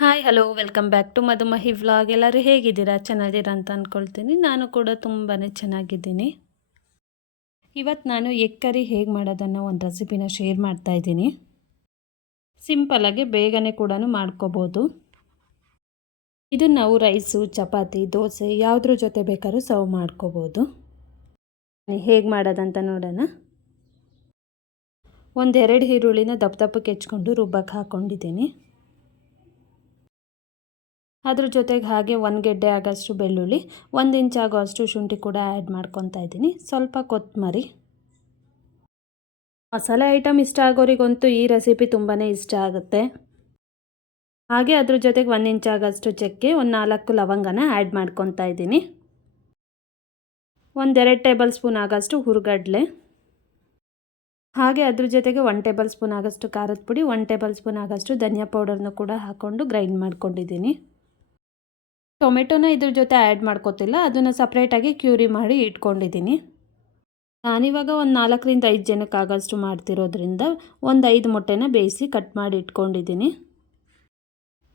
Hi hello welcome back to Madhumahi vlog ಎಲ್ಲರೂ ಹೇಗಿದ್ದೀರಾ? ಚೆನ್ನಾಗಿದ್ದೀರಾ ಅಂತ ಅಂದ್ಕೊಳ್ತೀನಿ ನಾನು ಕೂಡ ತುಂಬಾ ಚೆನ್ನಾಗಿದ್ದೀನಿ. ಇವತ್ತು ನಾನು ಎಗ್ ಕರಿ ಹೇಗೆ ಮಾಡೋದನ್ನು ಒಂದು ರೆಸಿಪಿನ ಶೇರ್ ಮಾಡ್ತಾ ಇದ್ದೀನಿ. ಸಿಂಪಲಾಗಿ ಬೇಗನೆ ಕೂಡ ಮಾಡ್ಕೋಬೋದು. ಇದು ನಾವು ರೈಸು ಚಪಾತಿ, ದೋಸೆ ಯಾವುದ್ರ ಜೊತೆ ಬೇಕಾದ್ರೂ ಸರ್ವ್ ಮಾಡ್ಕೋಬೋದು. ಹೇಗೆ ಮಾಡೋದಂತ ನೋಡೋಣ. ಒಂದೆರಡು ಈರುಳ್ಳಿನ ದಪ್ಪ ದಪ್ಪಕ್ಕೆ ಹೆಚ್ಕೊಂಡು ರುಬ್ಬಕ್ಕೆ ಹಾಕ್ಕೊಂಡಿದ್ದೀನಿ ಅದ್ರ ಜೊತೆಗೆ ಹಾಗೆ ಒಂದು ಗೆಡ್ಡೆ ಆಗೋಷ್ಟು ಬೆಳ್ಳುಳ್ಳಿ, ಒಂದು ಇಂಚ್ ಆಗೋಷ್ಟು ಶುಂಠಿ ಕೂಡ ಆ್ಯಡ್ ಮಾಡ್ಕೊತಾ ಇದ್ದೀನಿ. ಸ್ವಲ್ಪ ಕೊತ್ತಂಬರಿ ಮಸಾಲೆ ಐಟಮ್ ಇಷ್ಟ ಆಗೋರಿಗಂತೂ ಈ ರೆಸಿಪಿ ತುಂಬಾ ಇಷ್ಟ ಆಗುತ್ತೆ. ಹಾಗೆ ಅದ್ರ ಜೊತೆಗೆ ಒಂದು ಇಂಚ್ ಆಗೋಷ್ಟು ಚಕ್ಕೆ, ಒಂದು ನಾಲ್ಕು ಲವಂಗನ ಆ್ಯಡ್ ಮಾಡ್ಕೊತಾ ಇದ್ದೀನಿ. ಒಂದೆರಡು ಟೇಬಲ್ ಸ್ಪೂನ್ ಆಗೋಷ್ಟು ಹುರುಗಡಲೆ. ಹಾಗೆ ಅದ್ರ ಜೊತೆಗೆ ಒನ್ ಟೇಬಲ್ ಸ್ಪೂನ್ ಆಗೋಷ್ಟು ಖಾರದ ಪುಡಿ ಒನ್ ಟೇಬಲ್ ಸ್ಪೂನ್ ಆಗೋಷ್ಟು ಧನಿಯಾ ಪೌಡರ್ನು ಕೂಡ ಹಾಕ್ಕೊಂಡು ಗ್ರೈಂಡ್ ಮಾಡ್ಕೊಂಡಿದ್ದೀನಿ. ಟೊಮೆಟೊನ ಇದ್ರ ಜೊತೆ ಆ್ಯಡ್ ಮಾಡ್ಕೋತಿಲ್ಲ, ಅದನ್ನು ಸಪ್ರೇಟಾಗಿ ಕ್ಯೂರಿ ಮಾಡಿ ಇಟ್ಕೊಂಡಿದ್ದೀನಿ ನಾನಿವಾಗ ಒಂದು ನಾಲ್ಕರಿಂದ ಐದು ಜನಕ್ಕೆ ಆಗೋಷ್ಟು ಮಾಡ್ತಿರೋದ್ರಿಂದ ಒಂದು ಐದು ಮೊಟ್ಟೆನ ಬೇಯಿಸಿ ಕಟ್ ಮಾಡಿ ಇಟ್ಕೊಂಡಿದ್ದೀನಿ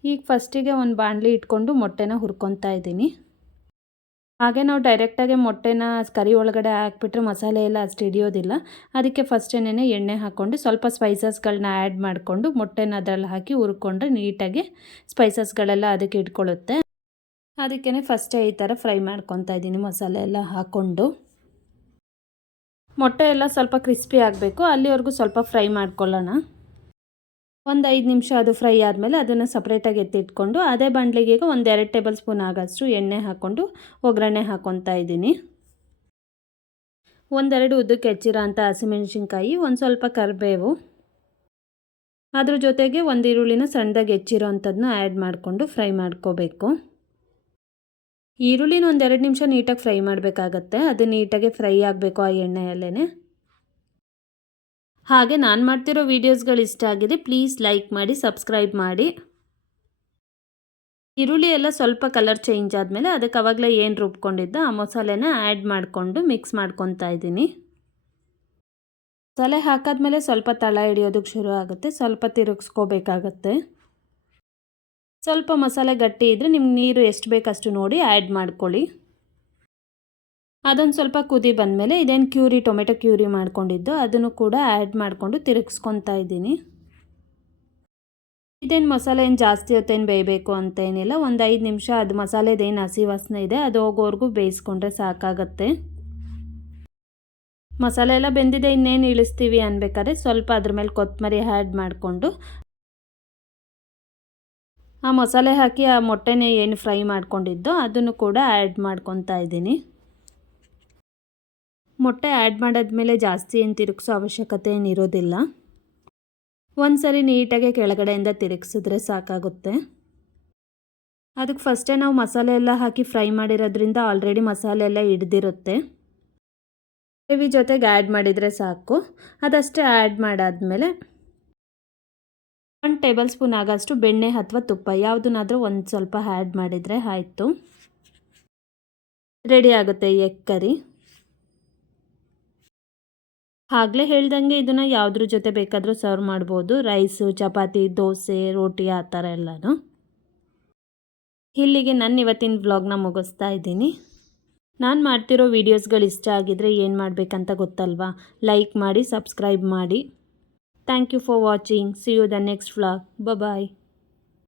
ಈಗ ಫಸ್ಟಿಗೆ ಒಂದು ಬಾಣಲಿ ಇಟ್ಕೊಂಡು ಮೊಟ್ಟೆನ ಹುರ್ಕೊತಾ ಇದ್ದೀನಿ ಹಾಗೆ ನಾವು ಡೈರೆಕ್ಟಾಗಿ ಮೊಟ್ಟೆನ ಕರಿ ಒಳಗಡೆ ಹಾಕ್ಬಿಟ್ರೆ ಮಸಾಲೆ ಎಲ್ಲ ಅಷ್ಟು ಹಿಡಿಯೋದಿಲ್ಲ. ಅದಕ್ಕೆ ಫಸ್ಟೇನೆ ಎಣ್ಣೆ ಹಾಕ್ಕೊಂಡು ಸ್ವಲ್ಪ ಸ್ಪೈಸಸ್ಗಳನ್ನ ಆ್ಯಡ್ ಮಾಡಿಕೊಂಡು ಮೊಟ್ಟೆನ ಅದರಲ್ಲಿ ಹಾಕಿ ಹುರ್ಕೊಂಡ್ರೆ ನೀಟಾಗಿ ಸ್ಪೈಸಸ್ಗಳೆಲ್ಲ ಅದಕ್ಕೆ ಇಟ್ಕೊಳ್ಳುತ್ತೆ ಅದಕ್ಕೇ ಫಸ್ಟೇ ಈ ಥರ ಫ್ರೈ ಮಾಡ್ಕೊತಾ ಇದ್ದೀನಿ ಮಸಾಲೆ ಎಲ್ಲ ಹಾಕ್ಕೊಂಡು. ಮೊಟ್ಟೆ ಎಲ್ಲ ಸ್ವಲ್ಪ ಕ್ರಿಸ್ಪಿ ಆಗಬೇಕು, ಅಲ್ಲಿವರೆಗೂ ಸ್ವಲ್ಪ ಫ್ರೈ ಮಾಡ್ಕೊಳ್ಳೋಣ. ಒಂದು ಐದು ನಿಮಿಷ ಅದು ಫ್ರೈ ಆದಮೇಲೆ ಅದನ್ನು ಸಪ್ರೇಟಾಗಿ ಎತ್ತಿಟ್ಕೊಂಡು, ಅದೇ ಬಾಣಲಿಗೆ ಒಂದು ಎರಡು ಟೇಬಲ್ ಸ್ಪೂನ್ ಆಗೋಷ್ಟು ಎಣ್ಣೆ ಹಾಕ್ಕೊಂಡು ಒಗ್ಗರಣೆ ಹಾಕ್ಕೊತಾ ಇದ್ದೀನಿ. ಒಂದೆರಡು ಉದ್ದಕ್ಕೆ ಹೆಚ್ಚಿರೋ ಅಂಥ ಹಸಿಮೆಣ್ಸಿನ್ಕಾಯಿ, ಒಂದು ಸ್ವಲ್ಪ ಕರಿಬೇವು. ಅದ್ರ ಜೊತೆಗೆ ಒಂದು ಈರುಳ್ಳಿನ ಸಣ್ಣದಾಗಿ ಹೆಚ್ಚಿರೋ ಅಂಥದ್ದನ್ನ ಆ್ಯಡ್ ಮಾಡಿಕೊಂಡು ಫ್ರೈ ಮಾಡ್ಕೋಬೇಕು. ಈರುಳ್ಳಿನ ಒಂದು ಎರಡು ನಿಮಿಷ ನೀಟಾಗಿ ಫ್ರೈ ಮಾಡಬೇಕಾಗತ್ತೆ. ಅದು ನೀಟಾಗಿ ಫ್ರೈ ಆಗಬೇಕು ಆ ಎಣ್ಣೆಯಲ್ಲೇ ಹಾಗೆ ನಾನು ಮಾಡ್ತಿರೋ ವೀಡಿಯೋಸ್ಗಳು ಇಷ್ಟ ಆಗಿದೆ, ಪ್ಲೀಸ್ ಲೈಕ್ ಮಾಡಿ, ಸಬ್ಸ್ಕ್ರೈಬ್ ಮಾಡಿ. ಈರುಳ್ಳಿ ಎಲ್ಲ ಸ್ವಲ್ಪ ಕಲರ್ ಚೇಂಜ್ ಆದಮೇಲೆ ಅದಕ್ಕೆ ಅವಾಗಲೇ ಏನು ರುಬ್ಕೊಂಡಿದ್ದ, ಆ ಮಸಾಲೆನ ಆ್ಯಡ್ ಮಾಡಿಕೊಂಡು ಮಿಕ್ಸ್ ಮಾಡ್ಕೊತಾ ಇದ್ದೀನಿ. ಮಸಾಲೆ ಹಾಕಾದ್ಮೇಲೆ ಸ್ವಲ್ಪ ತಳ ಹಿಡಿಯೋದಕ್ಕೆ ಶುರು ಆಗುತ್ತೆ, ಸ್ವಲ್ಪ ತಿರುಗಿಸ್ಕೋಬೇಕಾಗತ್ತೆ. ಸ್ವಲ್ಪ ಮಸಾಲೆ ಗಟ್ಟಿ ಇದ್ದರೆ ನಿಮ್ಗೆ ನೀರು ಎಷ್ಟು ಬೇಕಷ್ಟು ನೋಡಿ ಆ್ಯಡ್ ಮಾಡ್ಕೊಳ್ಳಿ. ಅದೊಂದು ಸ್ವಲ್ಪ ಕುದಿ ಬಂದಮೇಲೆ ಇದೇನು ಕ್ಯೂರಿ, ಟೊಮೆಟೊ ಕ್ಯೂರಿ ಮಾಡ್ಕೊಂಡಿದ್ದು ಅದನ್ನು ಕೂಡ ಆ್ಯಡ್ ಮಾಡಿಕೊಂಡು ತಿರುಗಿಸ್ಕೊತಾ ಇದ್ದೀನಿ. ಇದೇನು ಮಸಾಲೆ ಏನು ಜಾಸ್ತಿ ಹೊತ್ತೇನು ಬೇಯಬೇಕು ಅಂತ ಏನಿಲ್ಲ, ಒಂದು ಐದು ನಿಮಿಷ ಅದು ಮಸಾಲೆದೇನು ಹಸಿ ವಾಸನೆ ಇದೆ, ಅದು ಹೋಗೋವರೆಗೂ ಬೇಯಿಸ್ಕೊಂಡ್ರೆ ಸಾಕಾಗತ್ತೆ. ಮಸಾಲೆ ಎಲ್ಲ ಬೆಂದಿದೆ, ಇನ್ನೇನು ಇಳಿಸ್ತೀವಿ ಅನ್ಬೇಕಾದ್ರೆ ಸ್ವಲ್ಪ ಅದ್ರ ಮೇಲೆ ಕೊತ್ತಂಬರಿ ಆ್ಯಡ್ ಮಾಡಿಕೊಂಡು ಆ ಮಸಾಲೆ ಹಾಕಿ ಆ ಮೊಟ್ಟೆನೇ ಏನು ಫ್ರೈ ಮಾಡ್ಕೊಂಡಿದ್ದೋ ಅದನ್ನು ಕೂಡ ಆ್ಯಡ್ ಮಾಡ್ಕೊತಾ ಇದ್ದೀನಿ. ಮೊಟ್ಟೆ ಆ್ಯಡ್ ಮಾಡಾದ್ಮೇಲೆ ಜಾಸ್ತಿ ಏನು ತಿರುಗಿಸೋ ಅವಶ್ಯಕತೆ ಏನಿರೋದಿಲ್ಲ ಒಂದು ಸರಿ ನೀಟಾಗಿ ಕೆಳಗಡೆಯಿಂದ ತಿರುಗಿಸಿದ್ರೆ ಸಾಕಾಗುತ್ತೆ. ಅದಕ್ಕೆ ಫಸ್ಟೇ ನಾವು ಮಸಾಲೆ ಎಲ್ಲ ಹಾಕಿ ಫ್ರೈ ಮಾಡಿರೋದ್ರಿಂದ ಆಲ್ರೆಡಿ ಮಸಾಲೆ ಎಲ್ಲ ಹಿಡ್ದಿರುತ್ತೆ. ಗ್ರೇವಿ ಜೊತೆಗೆ ಆ್ಯಡ್ ಮಾಡಿದರೆ ಸಾಕು. ಅದಷ್ಟೇ ಆ್ಯಡ್ ಮಾಡಾದಮೇಲೆ ಒನ್ ಟೇಬಲ್ ಸ್ಪೂನ್ ಆಗೋಷ್ಟು ಬೆಣ್ಣೆ ಅಥವಾ ತುಪ್ಪ, ಯಾವುದನ್ನಾದರೂ ಒಂದು ಸ್ವಲ್ಪ ಆ್ಯಡ್ ಮಾಡಿದರೆ ಆಯಿತು. ರೆಡಿ ಆಗುತ್ತೆ ಎಗ್ ಕರಿ ಆಗಲೇ ಹೇಳ್ದಂಗೆ ಇದನ್ನು ಯಾವುದ್ರ ಜೊತೆ ಬೇಕಾದರೂ ಸರ್ವ್ ಮಾಡ್ಬೋದು. ರೈಸು ಚಪಾತಿ, ದೋಸೆ, ರೋಟಿ, ಆ ಥರ ಎಲ್ಲನೂ. ಇಲ್ಲಿಗೆ ನಾನು ಇವತ್ತಿನ ವ್ಲಾಗ್ನ ಮುಗಿಸ್ತಾ ಇದ್ದೀನಿ. ನಾನು ಮಾಡ್ತಿರೋ ವೀಡಿಯೋಸ್ಗಳು ಇಷ್ಟ ಆಗಿದರೆ ಏನು ಮಾಡಬೇಕಂತ ಗೊತ್ತಲ್ವಾ? ಲೈಕ್ ಮಾಡಿ ಸಬ್ಸ್ಕ್ರೈಬ್ ಮಾಡಿ. Thank you for watching. See you the next vlog. Bye bye.